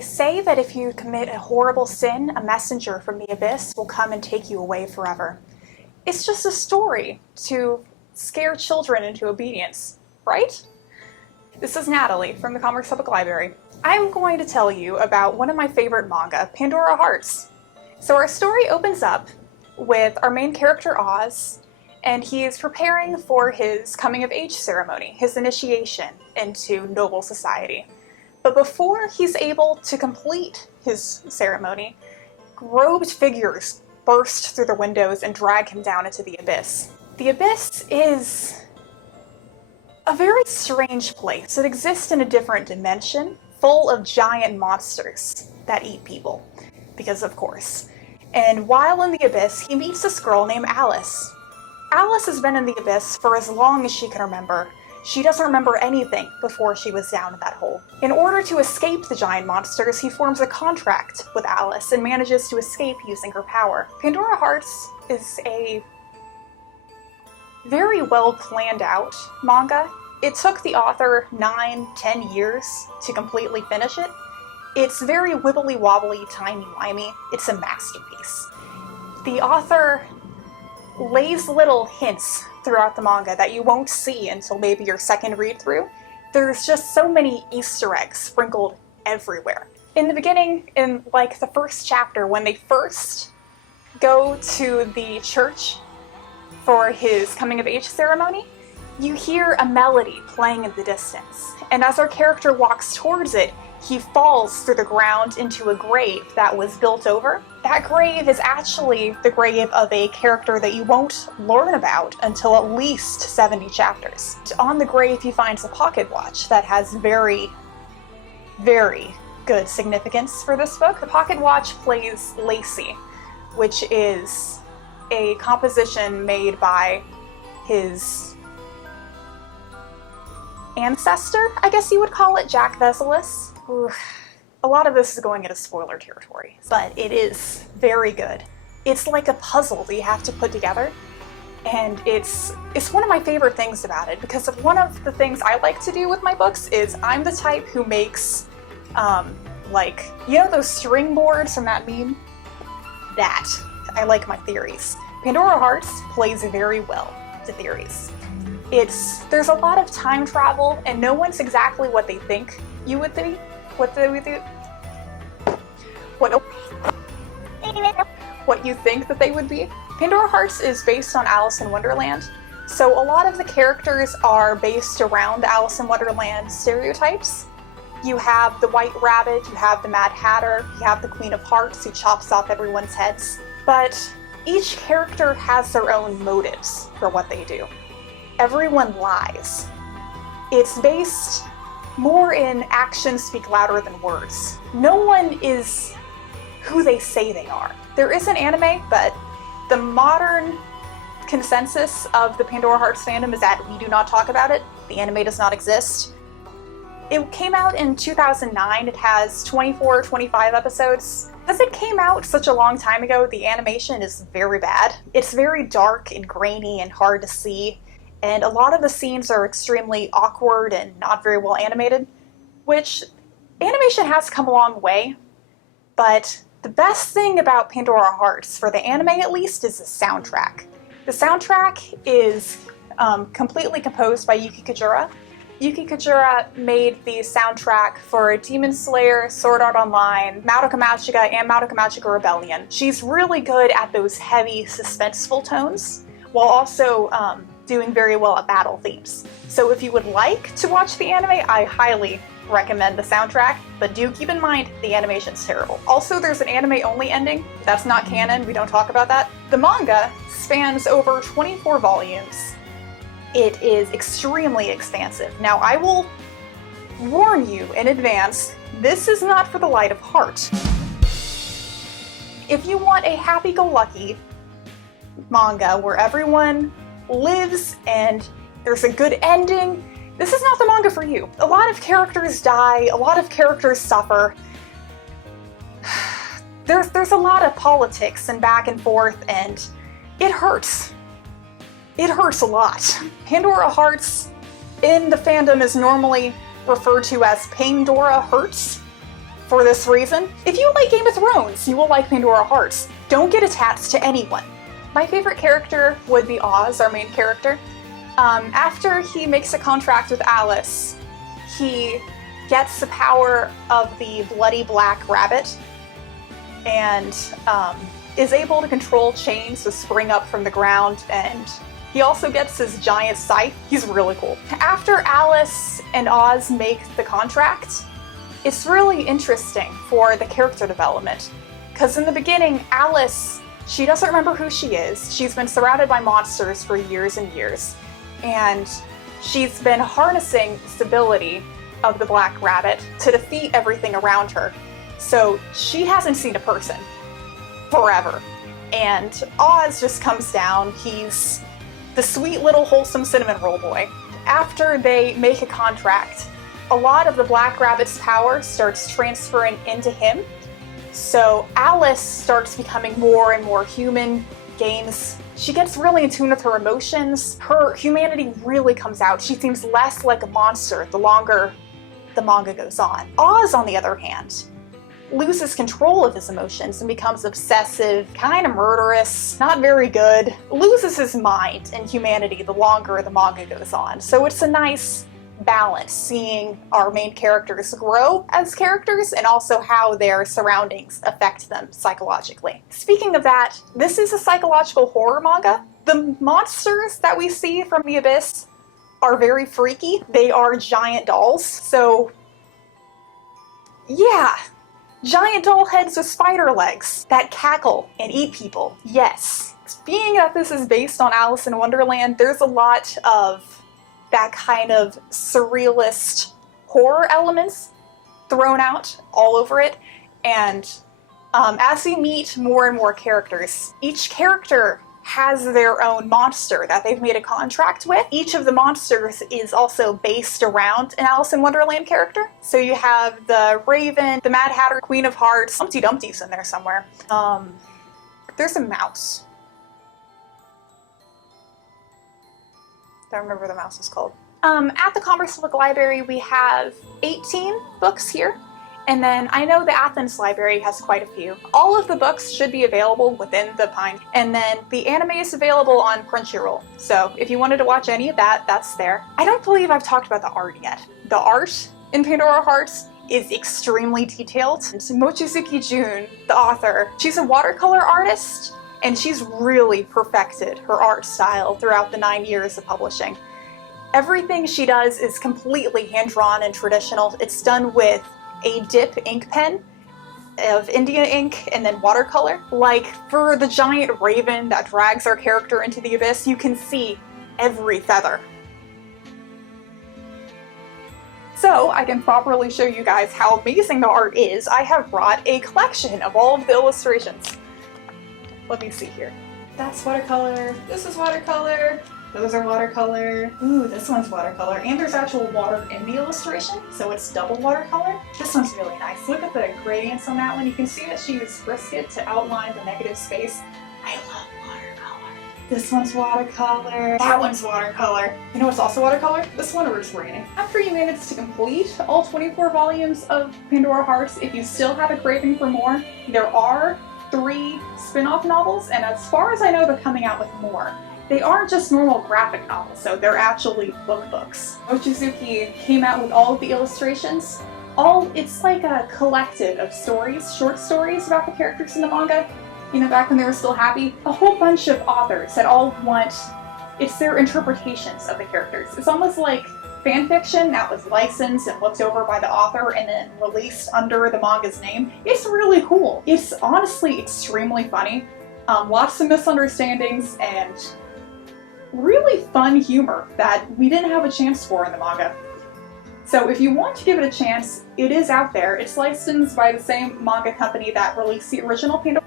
They say that if you commit a horrible sin, a messenger from the abyss will come and take you away forever. It's just a story to scare children into obedience, right? This is Natalie from the Comics Public Library. I'm going to tell you about one of my favorite manga, Pandora Hearts. So our story opens up with our main character Oz, and he is preparing for his coming-of-age ceremony, his initiation into noble society. But before he's able to complete his ceremony, robed figures burst through the windows and drag him down into the abyss. The abyss is a very strange place. It exists in a different dimension, full of giant monsters that eat people, because of course. And while in the abyss, he meets this girl named Alice. Alice has been in the abyss for as long as she can remember. She doesn't remember anything before she was down in that hole. In order to escape the giant monsters, he forms a contract with Alice and manages to escape using her power. Pandora Hearts is a very well planned out manga. It took the author 9-10 years to completely finish it. It's very wibbly wobbly, timey-wimey. It's a masterpiece. The author lays little hints throughout the manga that you won't see until maybe your second read through. There's just so many Easter eggs sprinkled everywhere. In the beginning, in like the first chapter, when they first go to the church for his coming-of-age ceremony, you hear a melody playing in the distance. And as our character walks towards it, he falls through the ground into a grave that was built over. That grave is actually the grave of a character that you won't learn about until at least 70 chapters. On the grave he finds a pocket watch that has very, very good significance for this book. The pocket watch plays Lacey, which is a composition made by his ancestor, I guess you would call it, Jack Veselis. A lot of this is going into spoiler territory, but it is very good. It's like a puzzle that you have to put together, and it's one of my favorite things about it, because one of the things I like to do with my books is I'm the type who makes, like, you know those string boards from that meme? That. I like my theories. Pandora Hearts plays very well to theories. There's a lot of time travel, and no one's exactly what they think you would think. What you think that they would be. Pandora Hearts is based on Alice in Wonderland, so a lot of the characters are based around Alice in Wonderland stereotypes. You have the White Rabbit, you have the Mad Hatter, you have the Queen of Hearts who chops off everyone's heads. But each character has their own motives for what they do. Everyone lies. It's based more in actions speak louder than words. No one is who they say they are. There is an anime, but the modern consensus of the Pandora Hearts fandom is that we do not talk about it. The anime does not exist. It came out in 2009. It has 24, 25 episodes. Because it came out such a long time ago, the animation is very bad. It's very dark and grainy and hard to see. And a lot of the scenes are extremely awkward and not very well animated, which animation has come a long way, but the best thing about Pandora Hearts, for the anime at least, is the soundtrack. The soundtrack is completely composed by Yuki Kajura. Yuki Kajura made the soundtrack for Demon Slayer, Sword Art Online, Madoka Magica, and Madoka Magica Rebellion. She's really good at those heavy, suspenseful tones, while also doing very well at battle themes. So if you would like to watch the anime, I highly recommend the soundtrack, but do keep in mind the animation's terrible. Also, there's an anime-only ending. That's not canon, we don't talk about that. The manga spans over 24 volumes. It is extremely expansive. Now, I will warn you in advance, this is not for the light of heart. If you want a happy-go-lucky manga where everyone lives and there's a good ending, this is not the manga for you. A lot of characters die, a lot of characters suffer. There's a lot of politics and back and forth, and it hurts. It hurts a lot. Pandora Hearts in the fandom is normally referred to as Pandora Hurts For this reason, if you like Game of Thrones, you will like Pandora Hearts. Don't get attached to anyone. My favorite character would be Oz, our main character. After he makes a contract with Alice, he gets the power of the bloody black rabbit and is able to control chains to spring up from the ground, and he also gets his giant scythe. He's really cool. After Alice and Oz make the contract, it's really interesting for the character development, because in the beginning, Alice, she doesn't remember who she is. She's been surrounded by monsters for years and years, and she's been harnessing the stability of the black rabbit to defeat everything around her. So she hasn't seen a person forever. And Oz just comes down. He's the sweet little wholesome cinnamon roll boy. After they make a contract, a lot of the black rabbit's power starts transferring into him. So Alice starts becoming more and more human, she gets really in tune with her emotions. Her humanity really comes out. She seems less like a monster the longer the manga goes on. Oz, on the other hand, loses control of his emotions and becomes obsessive, kind of murderous, not very good, loses his mind and humanity the longer the manga goes on. So it's a nice balance seeing our main characters grow as characters and also how their surroundings affect them psychologically. Speaking of that, this is a psychological horror manga. The monsters that we see from the abyss are very freaky. They are giant dolls. So yeah, giant doll heads with spider legs that cackle and eat people. Yes. Being that this is based on Alice in Wonderland, there's a lot of that kind of surrealist horror elements thrown out all over it. And as we meet more and more characters, each character has their own monster that they've made a contract with. Each of the monsters is also based around an Alice in Wonderland character. So you have the Raven, the Mad Hatter, Queen of Hearts, Humpty Dumpty's in there somewhere. There's a mouse. Don't remember what the mouse is called. At the Commerce Public Library, we have 18 books here. And then I know the Athens Library has quite a few. All of the books should be available within the Pine. And then the anime is available on Crunchyroll. So if you wanted to watch any of that, that's there. I don't believe I've talked about the art yet. The art in Pandora Hearts is extremely detailed. And Mochizuki Jun, the author, she's a watercolor artist, and she's really perfected her art style throughout the 9 years of publishing. Everything she does is completely hand-drawn and traditional. It's done with a dip ink pen of India ink and then watercolor. Like for the giant raven that drags our character into the abyss, you can see every feather. So I can properly show you guys how amazing the art is. I have brought a collection of all of the illustrations. Let me see here. That's watercolor, this is watercolor, those are watercolor, ooh, this one's watercolor, and there's actual water in the illustration, so it's double watercolor. This one's really nice. Look at the gradients on that one. You can see that she used Brisket to outline the negative space. I love watercolor. This one's watercolor, that one's watercolor. You know what's also watercolor? This one, or it's raining. After you manage to complete all 24 volumes of Pandora Hearts, if you still have a craving for more, there are 3 spin-off novels, and as far as I know, they're coming out with more. They aren't just normal graphic novels, so they're actually books. Mochizuki came out with all of the illustrations. It's like a collective of stories, short stories about the characters in the manga. You know, back when they were still happy. A whole bunch of authors that all want, it's their interpretations of the characters. It's almost like fan fiction that was licensed and looked over by the author and then released under the manga's name. It's really cool. It's honestly extremely funny. Lots of misunderstandings and really fun humor that we didn't have a chance for in the manga. So if you want to give it a chance, it is out there. It's licensed by the same manga company that released the original Pandora.